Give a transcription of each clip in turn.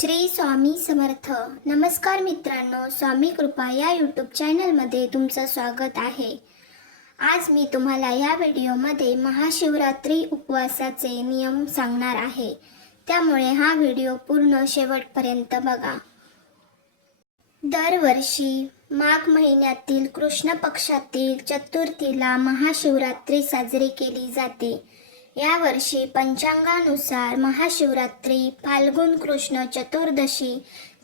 श्री स्वामी समर्थ. नमस्कार मित्रांनो स्वामी कृपा या यूट्यूब चॅनलमध्ये तुमचं स्वागत आहे. आज मी तुम्हाला या व्हिडिओमध्ये महाशिवरात्री उपवासाचे नियम सांगणार आहे. त्यामुळे हा व्हिडिओ पूर्ण शेवटपर्यंत बघा. दरवर्षी माघ महिन्यातील कृष्ण पक्षातील चतुर्थीला महाशिवरात्री साजरी केली जाते. यावर्षी पंचांगानुसार महाशिवरात्री फाल्गुन कृष्ण चतुर्दशी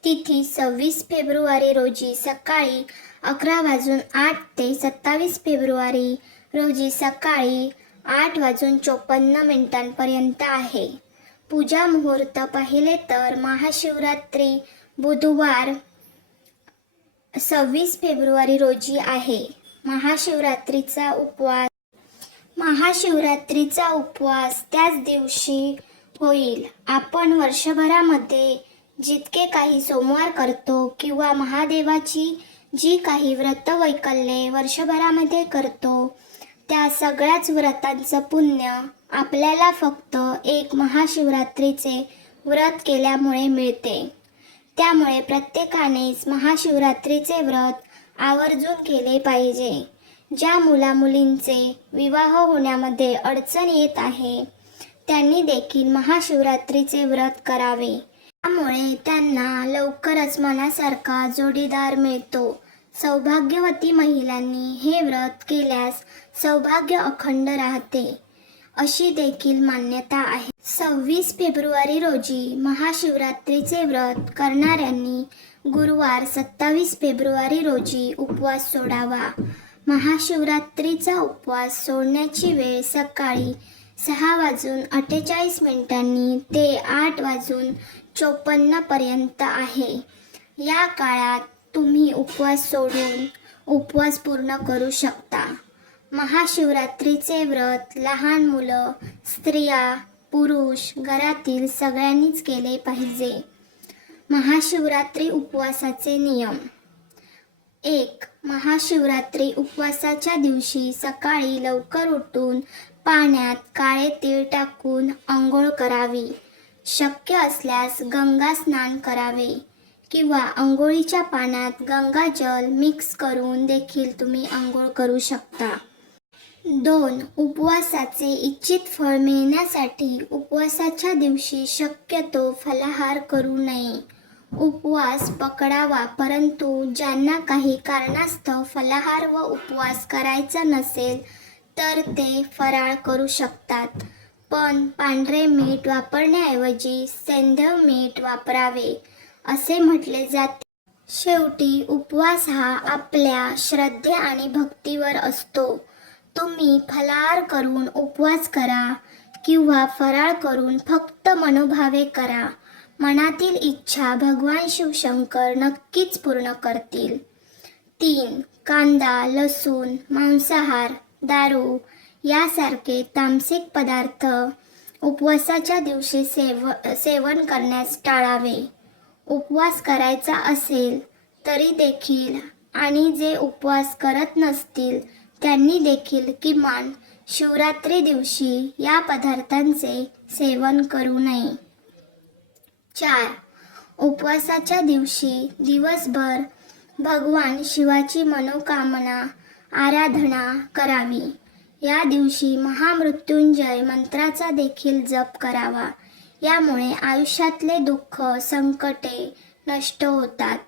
तिथी सव्वीस फेब्रुवारी रोजी सकाळी अकरा वाजून आठ ते सत्तावीस फेब्रुवारी रोजी सकाळी आठ वाजून चोपन्न मिनिटांपर्यंत आहे. पूजा मुहूर्त पाहिले तर महाशिवरात्री बुधवार सव्वीस फेब्रुवारी रोजी आहे. महाशिवरात्रीचा उपवास महाशिवरात्रीचा उपवास त्याच दिवशी होईल. आपण वर्षभरामध्ये जितके काही सोमवार करतो किंवा महादेवाची जी काही व्रत वैकल्ये वर्षभरामध्ये करतो त्या सगळ्याच व्रतांचं पुण्य आपल्याला फक्त एक महाशिवरात्रीचे व्रत केल्यामुळे मिळते. त्यामुळे प्रत्येकानेच महाशिवरात्रीचे व्रत आवर्जून केले पाहिजे. ज्या मुलामुलींचे विवाह होण्यामध्ये अडचण येत आहे त्यांनी देखील महाशिवरात्रीचे व्रत करावे. त्यामुळे त्यांना लवकरच मनासारखा जोडीदार मिळतो. सौभाग्यवती महिलांनी हे व्रत केल्यास सौभाग्य अखंड राहते अशी देखील मान्यता आहे. सव्वीस फेब्रुवारी रोजी महाशिवरात्रीचे व्रत करणाऱ्यांनी गुरुवार सत्तावीस फेब्रुवारी रोजी उपवास सोडावा. महाशिवरात्रीचा उपवास सोडण्याची वेळ सकाळी सहा वाजून अठ्ठेचाळीस मिनिटांनी ते आठ वाजून चोपन्न पर्यंत आहे. या काळात तुम्ही उपवास सोडून उपवास पूर्ण करू शकता. महाशिवरात्रीचे व्रत लहान मुलं स्त्रिया पुरुष घरातील सगळ्यांनीच केले पाहिजे. महाशिवरात्री उपवासाचे नियम. एक महाशिवरात्री उपवासाच्या दिवशी सकाळी लवकर उठून पाण्यात काळे तीळ टाकून आंघोळ करावी. शक्य असल्यास गंगा स्नान करावे किंवा आंघोळीच्या पाण्यात गंगाजल मिक्स करून देखील तुम्ही आंघोळ करू शकता. दोन उपवासाचे इच्छित फळ मिळण्यासाठी उपवासाच्या दिवशी शक्यतो फलाहार करू नये. उपवास पकडावा परंतु ज्यांना काही कारणास्तव फलाहार व उपवास करायचा नसेल तर ते फराळ करू शकतात. पण पांढरे मीठ वापरण्याऐवजी सेंधव मीठ वापरावे असे म्हटले जाते. शेवटी उपवास हा आपल्या श्रद्धे आणि भक्तीवर असतो. तुम्ही फलाहार करून उपवास करा किंवा फराळ करून फक्त मनोभावे करा. मनातील इच्छा भगवान शिवशंकर नक्कीच पूर्ण करतील. तीन कांदा लसूण मांसाहार दारू यासारखे तामसिक पदार्थ उपवासाच्या दिवशी सेव सेवन करण्यास टाळावे. उपवास करायचा असेल तरी देखील आणि जे उपवास करत नसतील त्यांनी देखील किमान शिवरात्री दिवशी या पदार्थांचे सेवन करू नये. चार. उपवासाच्या दिवशी दिवसभर भगवान शिवाची मनोकामना आराधना करावी. या दिवशी महामृत्युंजय मंत्राचा देखील जप करावा. यामुळे आयुष्यातले दुःख संकटे नष्ट होतात.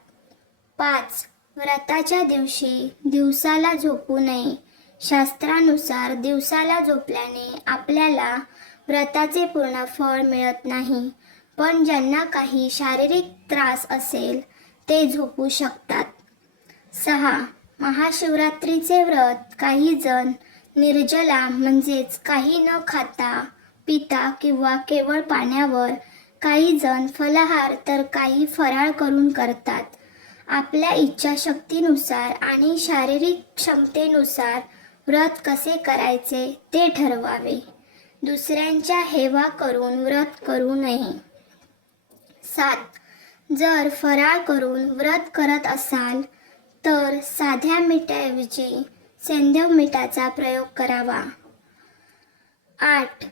पाच. व्रताच्या दिवशी दिवसाला झोपू नये. शास्त्रानुसार दिवसाला झोपल्याने आपल्याला व्रताचे पूर्ण फळ मिळत नाही. पण ज्यांना काही शारीरिक त्रास असेल ते झोपू शकतात. सहा. महाशिवरात्रीचे व्रत. काही जण निर्जला म्हणजेच काही न खाता पिता किंवा केवळ पाण्यावर काही जण फलाहार तर काही फराळ करून करतात. आपल्या इच्छाशक्तीनुसार आणि शारीरिक क्षमतेनुसार व्रत कसे करायचे ते ठरवावे. दुसऱ्यांच्या हेवा करून व्रत करू नये. सात. जर फराळ करून व्रत करत असाल तर साध्या मिठाऐवजी सेंधव मिठाचा प्रयोग करावा. आठ.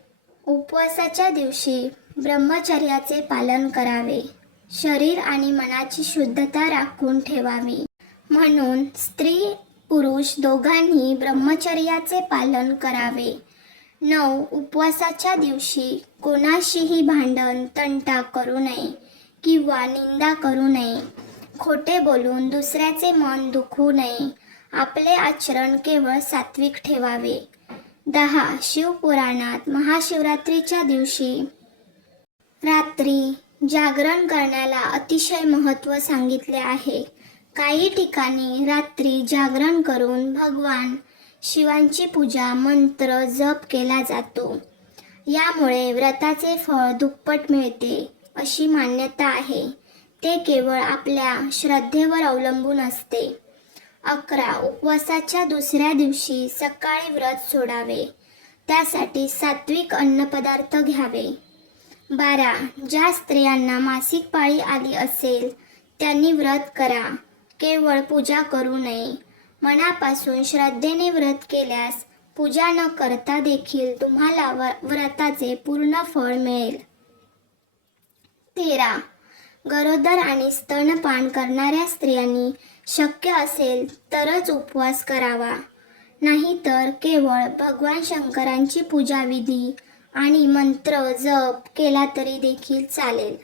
उपवासाच्या दिवशी ब्रह्मचर्याचे पालन करावे. शरीर आणि मनाची शुद्धता राखून ठेवावी. म्हणून स्त्री पुरुष दोघांनी ब्रह्मचर्याचे पालन करावे. नऊ. उपवासाच्या दिवशी कोणाशीही भांडण तंटा करू नये. किंवा निंदा करू नये. खोटे बोलून दुसऱ्याचे मन दुखू नये. आपले आचरण केवळ सात्विक ठेवावे. दहा. शिवपुराणात महाशिवरात्रीच्या दिवशी रात्री जागरण करण्याला अतिशय महत्त्व सांगितले आहे. काही ठिकाणी रात्री जागरण करून भगवान शिवांची पूजा मंत्र जप केला जातो. यामुळे व्रताचे फळ दुप्पट मिळते. अशी मान्यता आहे. ते केवळ आपल्या श्रद्धेवर अवलंबून असते. अकरा उपवासाच्या दुसऱ्या दिवशी सकाळी व्रत सोडावे. त्यासाठी सात्विक अन्नपदार्थ घ्यावे. बारा ज्या स्त्रियांना मासिक पाळी आली असेल त्यांनी व्रत करा. केवळ पूजा करू नये. मनापासून श्रद्धेने व्रत केल्यास पूजा न करता देखील तुम्हाला व- व्रताचे पूर्ण फळ मिळेल. तेरा. गरोदर आणि स्तनपान करणाऱ्या स्त्रियांनी शक्य असेल तरच उपवास करावा. नाहीतर केवळ भगवान शंकरांची पूजाविधी आणि मंत्र जप केला तरी देखील चालेल.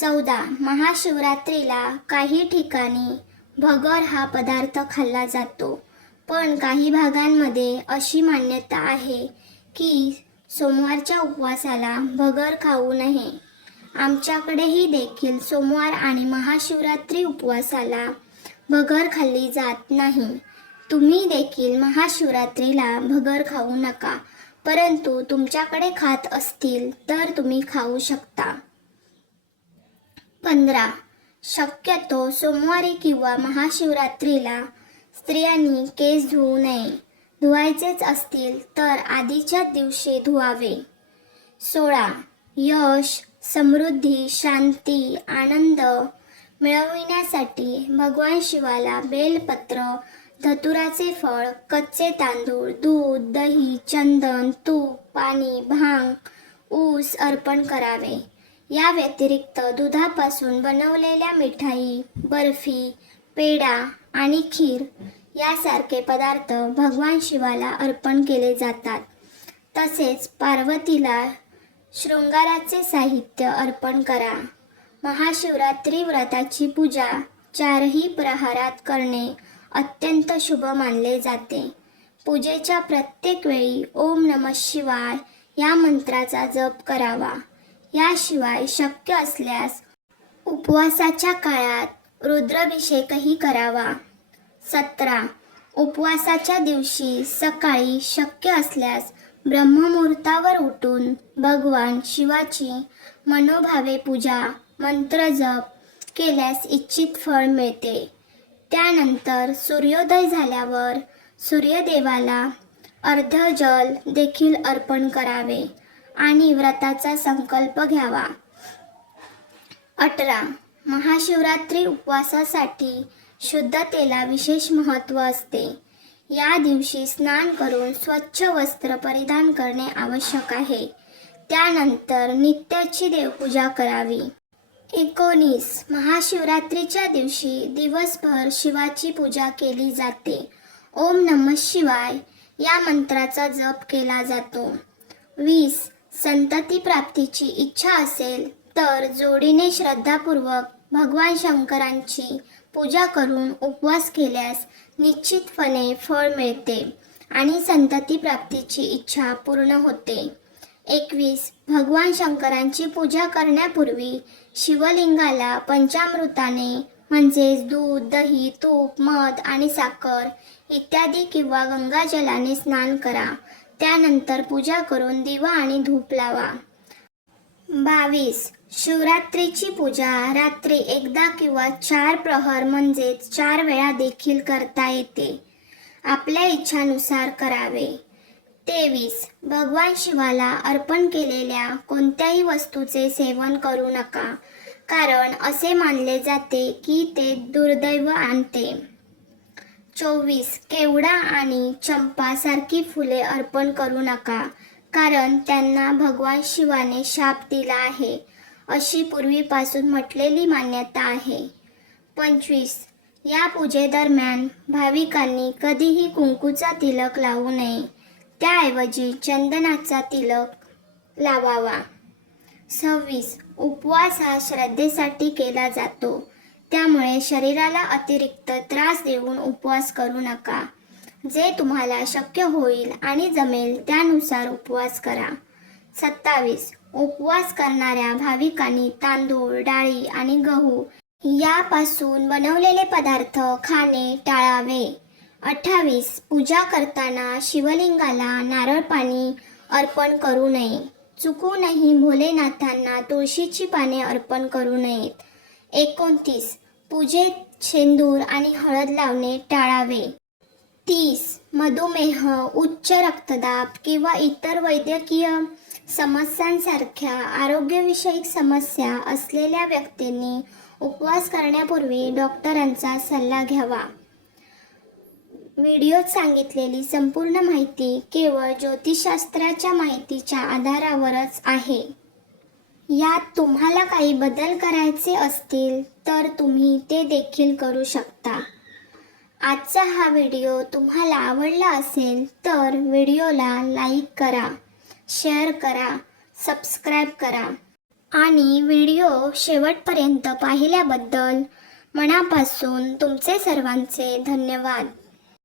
चौदा. महाशिवरात्रीला काही ठिकाणी भगर हा पदार्थ खाल्ला जातो. पण काही भागांमध्ये अशी मान्यता आहे की सोमवारच्या उपवासाला भगर खाऊ नये. आमच्याकडेही देखील सोमवार आणि महाशिवरात्री उपवासाला भगर खाल्ली जात नाही. तुम्ही देखील महाशिवरात्रीला भगर खाऊ नका. परंतु तुमच्याकडे खात असतील तर तुम्ही खाऊ शकता. पंधरा. शक्यतो सोमवारी किंवा महाशिवरात्रीला स्त्रियांनी केस धुवू नये. धुवायचेच असतील तर आधीच्या दिवशी धुवावे. सोळा. यश समृद्धी शांती आनंद मिळविण्यासाठी भगवान शिवाला बेलपत्र धतुराचे फळ कच्चे तांदूळ दूध दही चंदन तूप पाणी भांग ऊस अर्पण करावे. या व्यतिरिक्त दुधापासून बनवलेल्या मिठाई बर्फी पेढा आणि खीर यासारखे पदार्थ भगवान शिवाला अर्पण केले जातात. तसेच पार्वतीला शृंगाराचे साहित्य अर्पण करा. महाशिवरात्री व्रताची पूजा चारही प्रहारात करणे अत्यंत शुभ मानले जाते. पूजेच्या प्रत्येक वेळी ओम नम शिवाय या मंत्राचा जप करावा. याशिवाय शक्य असल्यास उपवासाच्या काळात रुद्राभिषेकही करावा. सतरा. उपवासाच्या दिवशी सकाळी शक्य असल्यास ब्रह्ममुहूर्तावर उठून भगवान शिवाची मनोभावे पूजा मंत्र जप केल्यास इच्छित फळ मिळते. त्यानंतर सूर्योदय झाल्यावर सूर्यदेवाला अर्ध जल देखील अर्पण करावे आणि व्रताचा संकल्प घ्यावा. अठरा. महाशिवरात्री उपवासासाठी शुद्धतेला विशेष महत्त्व असते. या दिवशी स्नान करून स्वच्छ वस्त्र परिधान करणे आवश्यक आहे. त्यानंतर नित्याची देवपूजा करावी. एकोणीस महाशिवरात्रीच्या दिवशी दिवसभर शिवाची पूजा केली जाते. ओम नम शिवाय या मंत्राचा जप केला जातो. वीस संतती प्राप्तीची इच्छा असेल तर जोडीने श्रद्धापूर्वक भगवान शंकरांची पूजा करून उपवास केल्यास निश्चितपणे फळ मिळते आणि संतती प्राप्तीची इच्छा पूर्ण होते. एकवीस भगवान शंकरांची पूजा करण्यापूर्वी शिवलिंगाला पंचामृताने म्हणजेच दूध दही तूप मध आणि साखर इत्यादी किंवा गंगाजलाने स्नान करा. त्यानंतर पूजा करून दिवा आणि धूप लावा. बावीस. शिवरात्रीची पूजा रात्री एकदा किंवा चार प्रहर म्हणजेच चार वेळा देखील करता येते. आपल्या इच्छानुसार करावे. तेवीस. भगवान शिवाला अर्पण केलेल्या कोणत्याही वस्तूचे सेवन करू नका कारण असे मानले जाते की ते दुर्दैव आणते. चोवीस. केवडा आणि चंपा सारखी फुले अर्पण करू नका कारण त्यांना भगवान शिवाने शाप दिला आहे अशी पूर्वीपासून म्हटलेली मान्यता आहे. पंचवीस. या पूजेदरम्यान भाविकांनी कधीही कुंकूचा तिलक लावू नये. त्याऐवजी चंदनाचा तिलक लावावा. सव्वीस. उपवास हा श्रद्धेसाठी केला जातो. त्यामुळे शरीराला अतिरिक्त त्रास देऊन उपवास करू नका. जे तुम्हाला शक्य होईल आणि जमेल त्यानुसार उपवास करा. सत्तावीस. उपवास करणाऱ्या भाविकांनी तांदूळ डाळी आणि गहू यापासून बनवलेले पदार्थ खाणे टाळावे. अठ्ठावीस. पूजा करताना शिवलिंगाला नारळ पाणी अर्पण करू नये. चुकूनही भोलेनाथांना तुळशीची पाने अर्पण करू नयेत. एकोणतीस. पूजेत शेंदूर आणि हळद लावणे टाळावे. तीस मधुमेह उच्च रक्तदाब किंवा इतर वैद्यकीय समस्यांसारख्या आरोग्यविषयक समस्या असलेल्या व्यक्तींनी उपवास करण्यापूर्वी डॉक्टरांचा सल्ला घ्यावा. व्हिडिओत सांगितलेली संपूर्ण माहिती केवळ ज्योतिषशास्त्राच्या माहितीच्या आधारावरच आहे. यात तुम्हाला काही बदल करायचे असतील तर तुम्ही ते देखील करू शकता. आजचा हा व्हिडिओ तुम्हाला आवडला असेल तर व्हिडिओला लाईक करा शेअर करा सबस्क्राईब करा आणि व्हिडिओ शेवटपर्यंत पाहिल्याबद्दल मनापासून तुमचे सर्वांचे धन्यवाद.